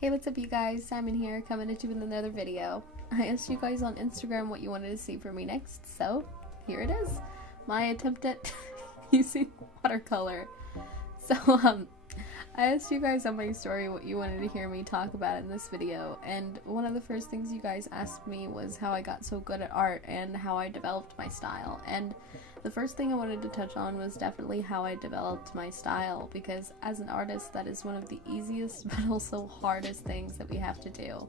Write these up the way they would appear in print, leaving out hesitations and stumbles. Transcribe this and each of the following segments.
Hey, what's up you guys? Simon here, coming at you with another video. I asked you guys on Instagram what you wanted to see from me next, so here it is. My attempt at using watercolor. So, I asked you guys on my story what you wanted to hear me talk about in this video, and one of the first things you guys asked me was how I got so good at art and how I developed my style. And the first thing I wanted to touch on was definitely how I developed my style, because as an artist, that is one of the easiest but also hardest things that we have to do.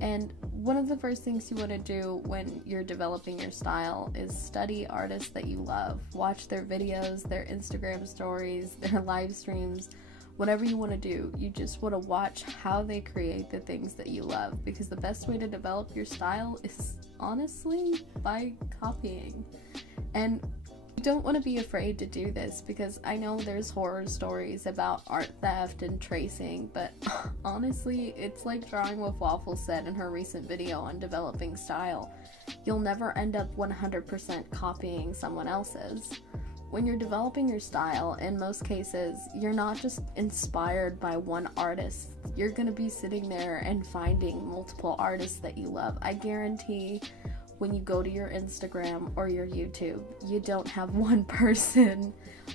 And one of the first things you want to do when you're developing your style is study artists that you love. Watch their videos, their Instagram stories, their live streams, whatever you want to do. You just want to watch how they create the things that you love, because the best way to develop your style is honestly by copying. And you don't want to be afraid to do this, because I know there's horror stories about art theft and tracing, but honestly, it's like Drawing with Waffles said in her recent video on developing style. You'll never end up 100% copying someone else's. When you're developing your style, in most cases, you're not just inspired by one artist. You're going to be sitting there and finding multiple artists that you love. I guarantee when you go to your Instagram or your YouTube, you don't have one person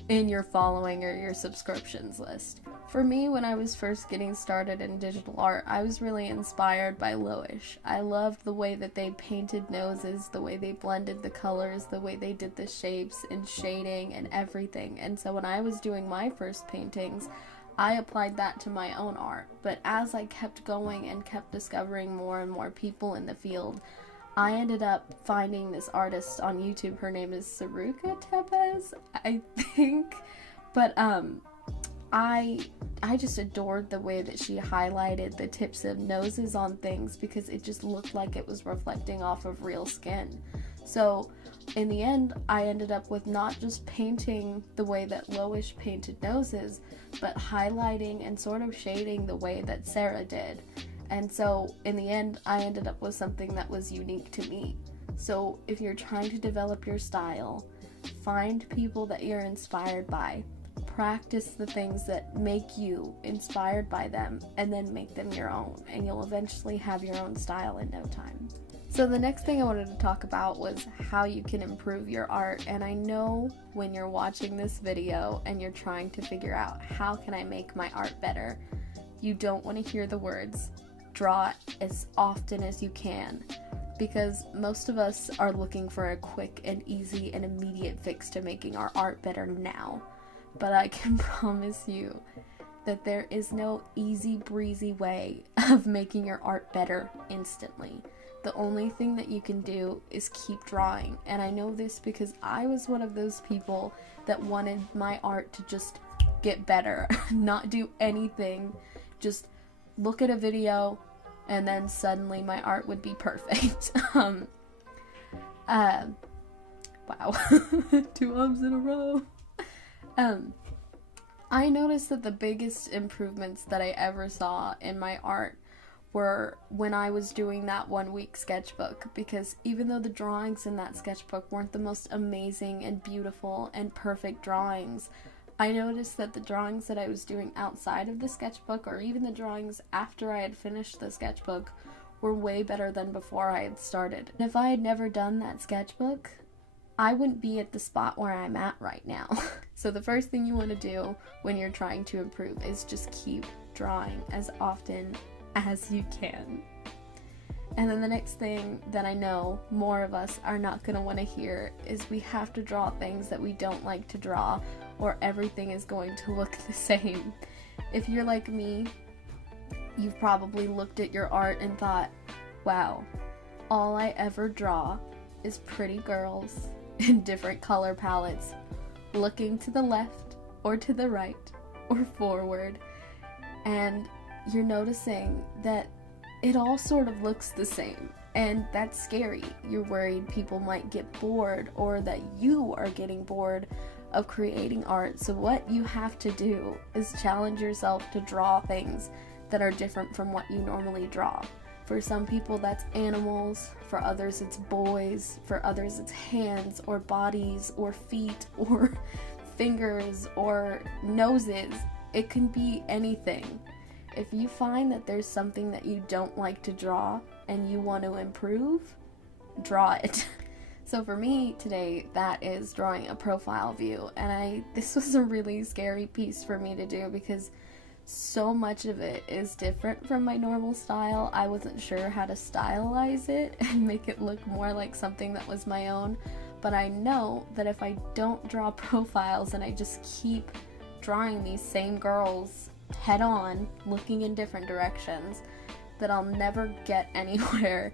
in your following or your subscriptions list. For me, when I was first getting started in digital art, I was really inspired by LAKEY. I loved the way that they painted noses, the way they blended the colors, the way they did the shapes and shading and everything. And so when I was doing my first paintings, I applied that to my own art. But as I kept going and kept discovering more and more people in the field, I ended up finding this artist on YouTube. Her name is Saruka Tepes, I think. But I just adored the way that she highlighted the tips of noses on things, because it just looked like it was reflecting off of real skin. So in the end, I ended up with not just painting the way that LAKEY painted noses, but highlighting and sort of shading the way that Sarah did. And so in the end, I ended up with something that was unique to me. So if you're trying to develop your style, find people that you're inspired by, practice the things that make you inspired by them, and then make them your own, and you'll eventually have your own style in no time. So the next thing I wanted to talk about was how you can improve your art. And I know when you're watching this video and you're trying to figure out how can I make my art better, you don't want to hear the words draw as often as you can, because most of us are looking for a quick and easy and immediate fix to making our art better now. But I can promise you that there is no easy breezy way of making your art better instantly. The only thing that you can do is keep drawing. And I know this because I was one of those people that wanted my art to just get better, not do anything, just look at a video and then suddenly my art would be perfect. Wow. 2 arms in a row. I noticed that the biggest improvements that I ever saw in my art were when I was doing that 1-week sketchbook, because even though the drawings in that sketchbook weren't the most amazing and beautiful and perfect drawings, I noticed that the drawings that I was doing outside of the sketchbook, or even the drawings after I had finished the sketchbook, were way better than before I had started. And if I had never done that sketchbook, I wouldn't be at the spot where I'm at right now. So the first thing you want to do when you're trying to improve is just keep drawing as often as you can. And then the next thing that I know more of us are not going to want to hear is we have to draw things that we don't like to draw, or everything is going to look the same. If you're like me, you've probably looked at your art and thought, wow, all I ever draw is pretty girls in different color palettes, looking to the left or to the right or forward, and you're noticing that it all sort of looks the same, and that's scary. You're worried people might get bored, or that you are getting bored of creating art. So what you have to do is challenge yourself to draw things that are different from what you normally draw. For some people that's animals, for others it's boys, for others it's hands or bodies or feet or fingers or noses. It can be anything. if you find that there's something that you don't like to draw and you want to improve, draw it. So for me today, that is drawing a profile view, and this was a really scary piece for me to do because so much of it is different from my normal style. I wasn't sure how to stylize it and make it look more like something that was my own, but I know that if I don't draw profiles and I just keep drawing these same girls head on, looking in different directions, that I'll never get anywhere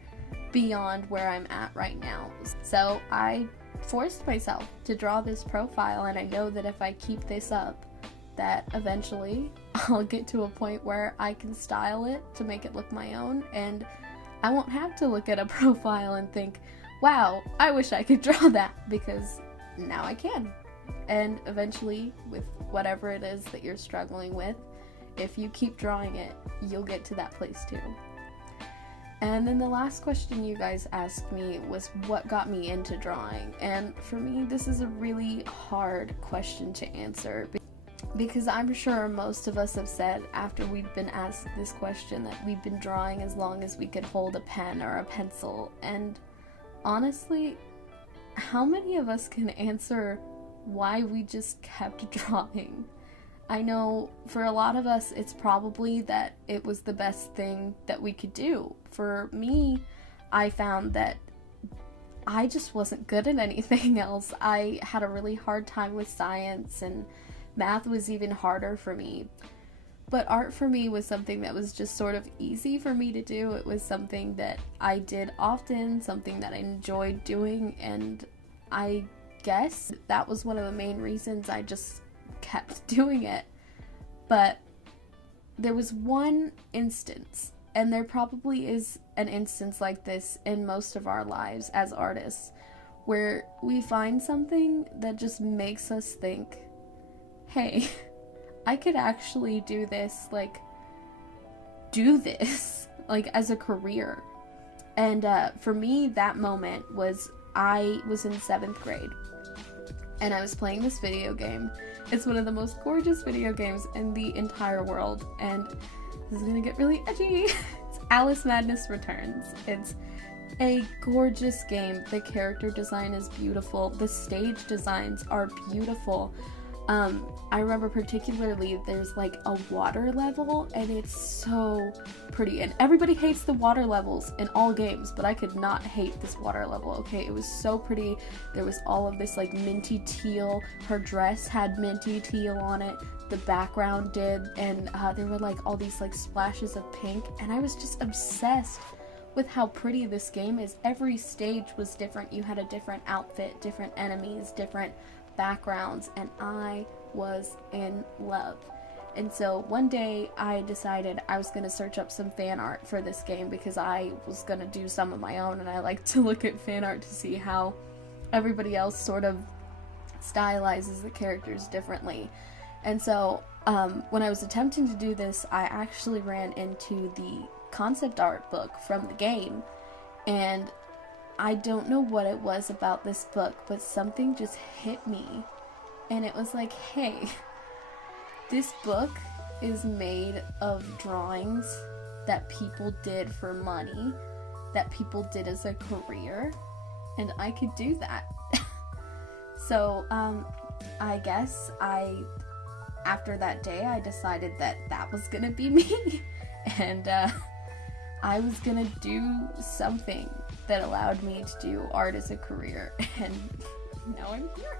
beyond where I'm at right now. So I forced myself to draw this profile, and I know that if I keep this up, that eventually I'll get to a point where I can style it to make it look my own, and I won't have to look at a profile and think, wow, I wish I could draw that, because now I can. And eventually, with whatever it is that you're struggling with, if you keep drawing it, you'll get to that place too. And then the last question you guys asked me was what got me into drawing. And for me, this is a really hard question to answer because I'm sure most of us have said after we've been asked this question that we've been drawing as long as we could hold a pen or a pencil. And honestly, how many of us can answer why we just kept drawing? I know for a lot of us, it's probably that it was the best thing that we could do. For me, I found that I just wasn't good at anything else. I had a really hard time with science, and math was even harder for me. But art for me was something that was just sort of easy for me to do. It was something that I did often, something that I enjoyed doing, and I guess that was one of the main reasons I just kept doing it. But there was one instance, and there probably is an instance like this in most of our lives as artists, where we find something that just makes us think, hey, I could actually do this as a career. And for me, that moment was, I was in 7th grade, and I was playing this video game. It's one of the most gorgeous video games in the entire world, and this is gonna get really edgy. It's Alice Madness Returns. It's a gorgeous game. The character design is beautiful. The stage designs are beautiful. I remember particularly there's like a water level, and it's so pretty, and everybody hates the water levels in all games, but I could not hate this water level. Okay, it was so pretty. There was all of this like minty teal. Her dress had minty teal on it, the background did, and there were like all these like splashes of pink, and I was just obsessed with how pretty this game is. Every stage was different. You had a different outfit, different enemies, different backgrounds, and I was in love. And so one day I decided I was going to search up some fan art for this game because I was going to do some of my own, and I like to look at fan art to see how everybody else sort of stylizes the characters differently. And so when I was attempting to do this, I actually ran into the concept art book from the game, and I don't know what it was about this book, but something just hit me, and it was like, hey, this book is made of drawings that people did for money, that people did as a career, and I could do that. So I guess after that day, I decided that was gonna be me, and I was gonna do something that allowed me to do art as a career, and now I'm here.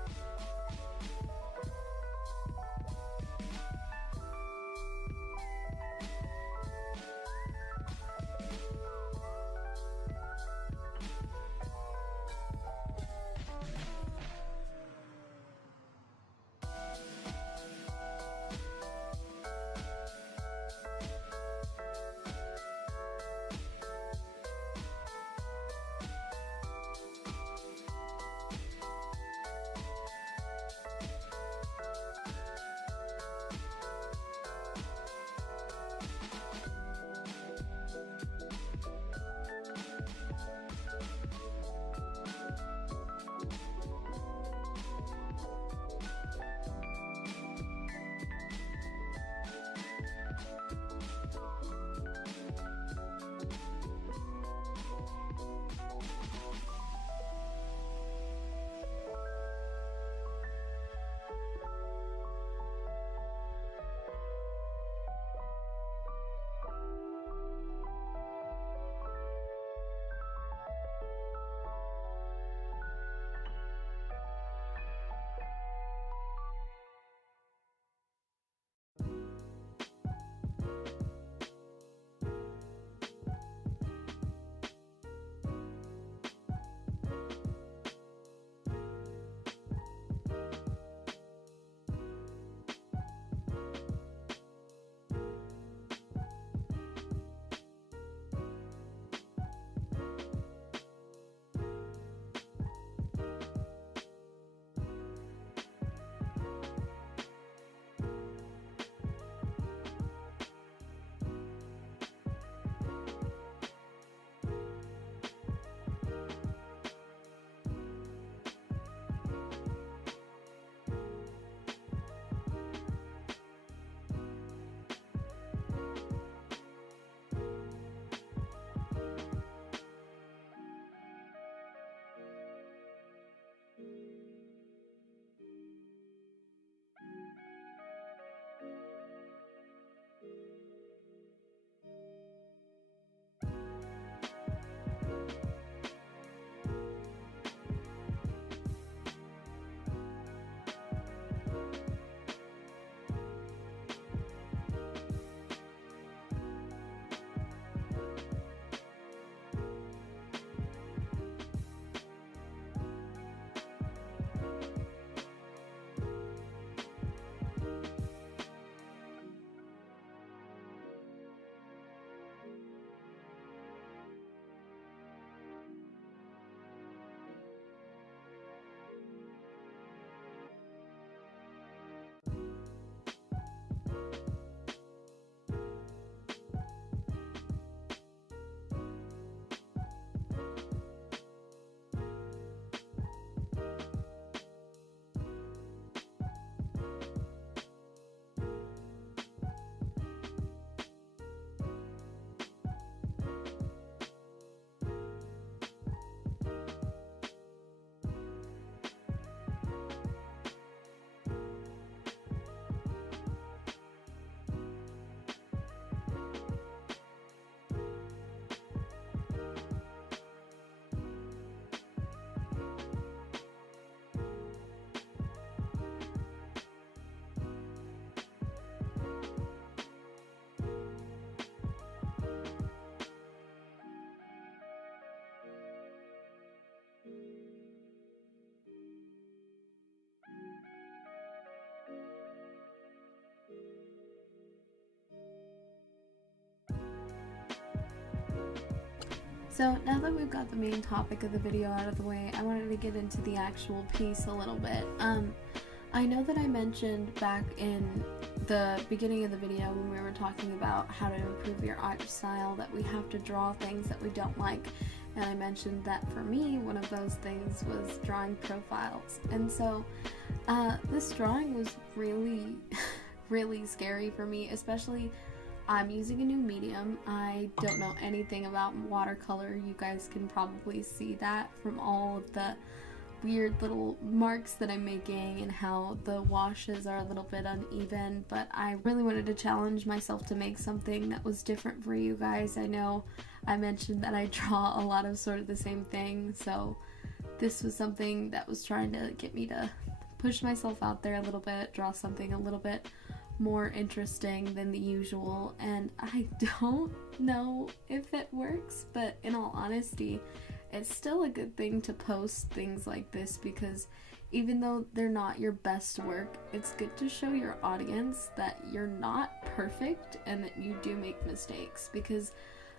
So now that we've got the main topic of the video out of the way, I wanted to get into the actual piece a little bit. I know that I mentioned back in the beginning of the video when we were talking about how to improve your art style that we have to draw things that we don't like, and I mentioned that for me one of those things was drawing profiles. And so this drawing was really really scary for me, especially I'm using a new medium. I don't know anything about watercolor. You guys can probably see that from all of the weird little marks that I'm making and how the washes are a little bit uneven, but I really wanted to challenge myself to make something that was different for you guys. I know I mentioned that I draw a lot of sort of the same thing, so this was something that was trying to get me to push myself out there a little bit, draw something a little bit more interesting than the usual, and I don't know if it works, but in all honesty, it's still a good thing to post things like this, because even though they're not your best work, it's good to show your audience that you're not perfect and that you do make mistakes, because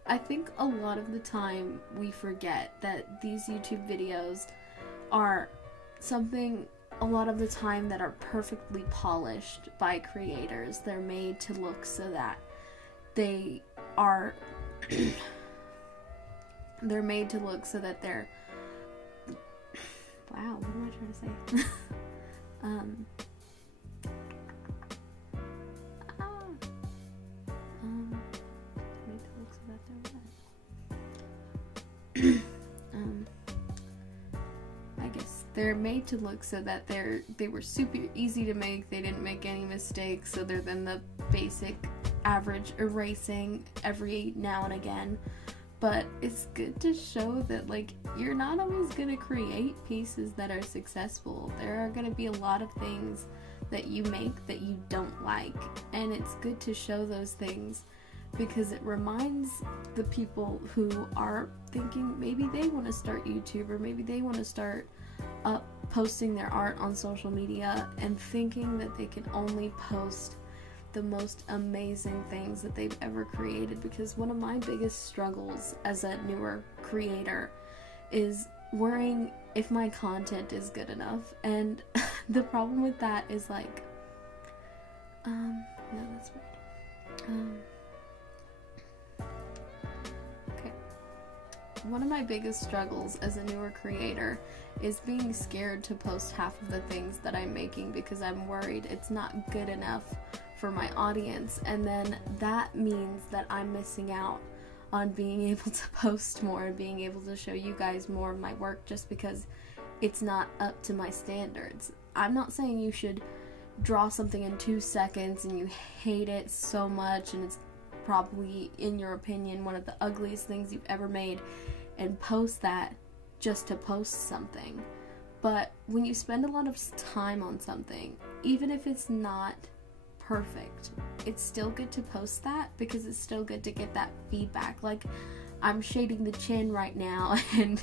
I think a lot of the time we forget that these YouTube videos are something a lot of the time that are perfectly polished by creators. They're made to look so that they are they're made to look so that they're wow, what am I trying to say? Made to look so that they're I guess they're made to look so that they were super easy to make. They didn't make any mistakes other than the basic average erasing every now and again. But it's good to show that, like, you're not always gonna create pieces that are successful. There are gonna be a lot of things that you make that you don't like, and it's good to show those things because it reminds the people who are thinking maybe they want to start YouTube, or maybe they want to start posting their art on social media, and thinking that they can only post the most amazing things that they've ever created. Because one of my biggest struggles as a newer creator is worrying if my content is good enough, and the problem with that is like no, that's weird. Okay, one of my biggest struggles as a newer creator is being scared to post half of the things that I'm making because I'm worried it's not good enough for my audience, and then that means that I'm missing out on being able to post more and being able to show you guys more of my work just because it's not up to my standards. I'm not saying you should draw something in 2 seconds and you hate it so much and it's probably, in your opinion, one of the ugliest things you've ever made, and post that just to post something. But when you spend a lot of time on something, even if it's not perfect, it's still good to post that because it's still good to get that feedback. Like, I'm shading the chin right now and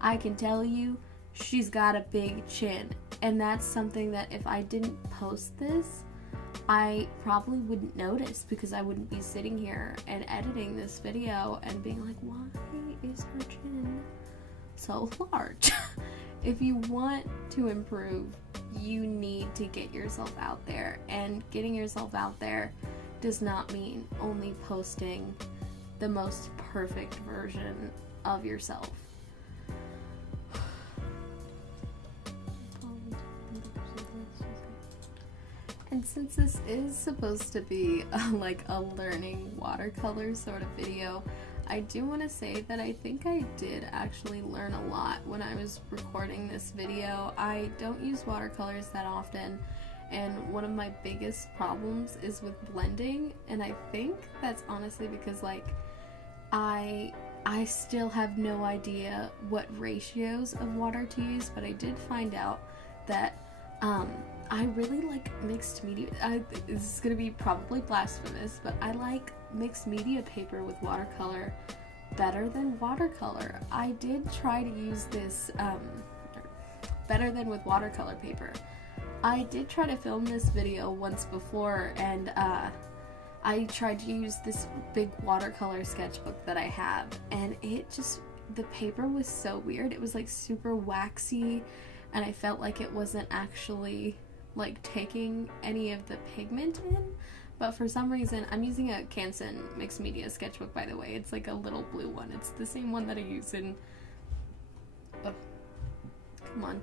I can tell you she's got a big chin, and that's something that if I didn't post this I probably wouldn't notice, because I wouldn't be sitting here and editing this video and being like, why is her chin so large? If you want to improve, you need to get yourself out there, and getting yourself out there does not mean only posting the most perfect version of yourself. And since this is supposed to be like a learning watercolor sort of video, I do want to say that I think I did actually learn a lot when I was recording this video. I don't use watercolors that often, and one of my biggest problems is with blending, and I think that's honestly because like I still have no idea what ratios of water to use, but I did find out that I really like mixed media. This is gonna be probably blasphemous, but I like mixed media paper with watercolor better than watercolor. I did try to use this better than with watercolor paper. I did try to film this video once before, and I tried to use this big watercolor sketchbook that I have, and the paper was so weird. It was like super waxy, and I felt like it wasn't actually like taking any of the pigment in. But for some reason, I'm using a Canson mixed media sketchbook, by the way. It's like a little blue one. It's the same one that I use in, oh, come on.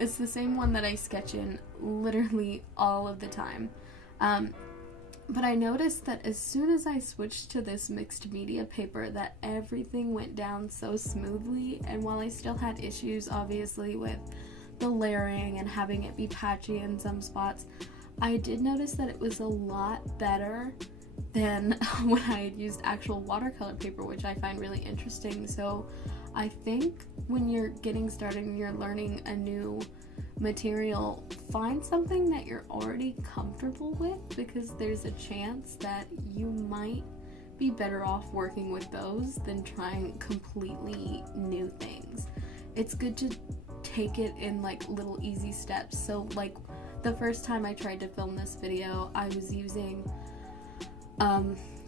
It's the same one that I sketch in literally all of the time. But I noticed that as soon as I switched to this mixed media paper, that everything went down so smoothly. And while I still had issues, obviously, with the layering and having it be patchy in some spots, I did notice that it was a lot better than when I had used actual watercolor paper, which I find really interesting. So I think when you're getting started and you're learning a new material, find something that you're already comfortable with, because there's a chance that you might be better off working with those than trying completely new things. It's good to take it in like little easy steps. So like the first time I tried to film this video, I was using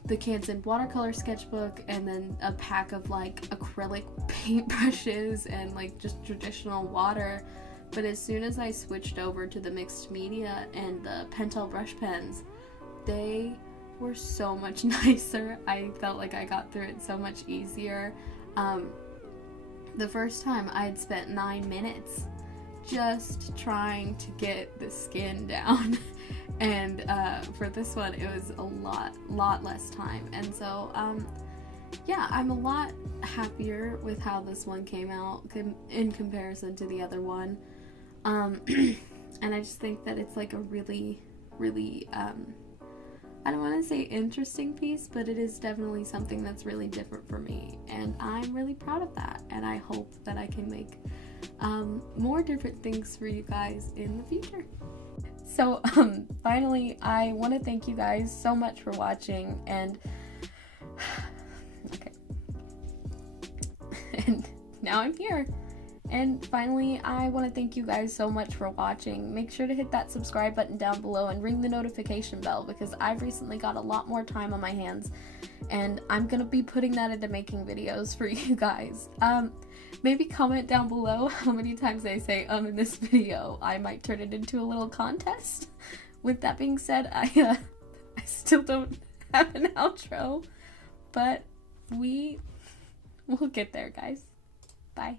the Canson watercolor sketchbook and then a pack of like acrylic paint brushes and like just traditional water. But as soon as I switched over to the mixed media and the Pentel brush pens, they were so much nicer. I felt like I got through it so much easier. The first time I had spent 9 minutes just trying to get the skin down. And for this one, it was a lot less time. And so, yeah, I'm a lot happier with how this one came out in comparison to the other one. And I just think that it's like a really, I don't want to say interesting piece, but it is definitely something that's really different for me. And I'm really proud of that. And I hope that I can make more different things for you guys in the future. So, finally, I want to thank you guys so much for watching, and okay, and now I'm here. And finally, I want to thank you guys so much for watching. Make sure to hit that subscribe button down below and ring the notification bell, because I've recently got a lot more time on my hands, and I'm gonna be putting that into making videos for you guys. Maybe comment down below how many times I say in this video. I might turn it into a little contest. With that being said, I still don't have an outro, but we will get there, guys. Bye.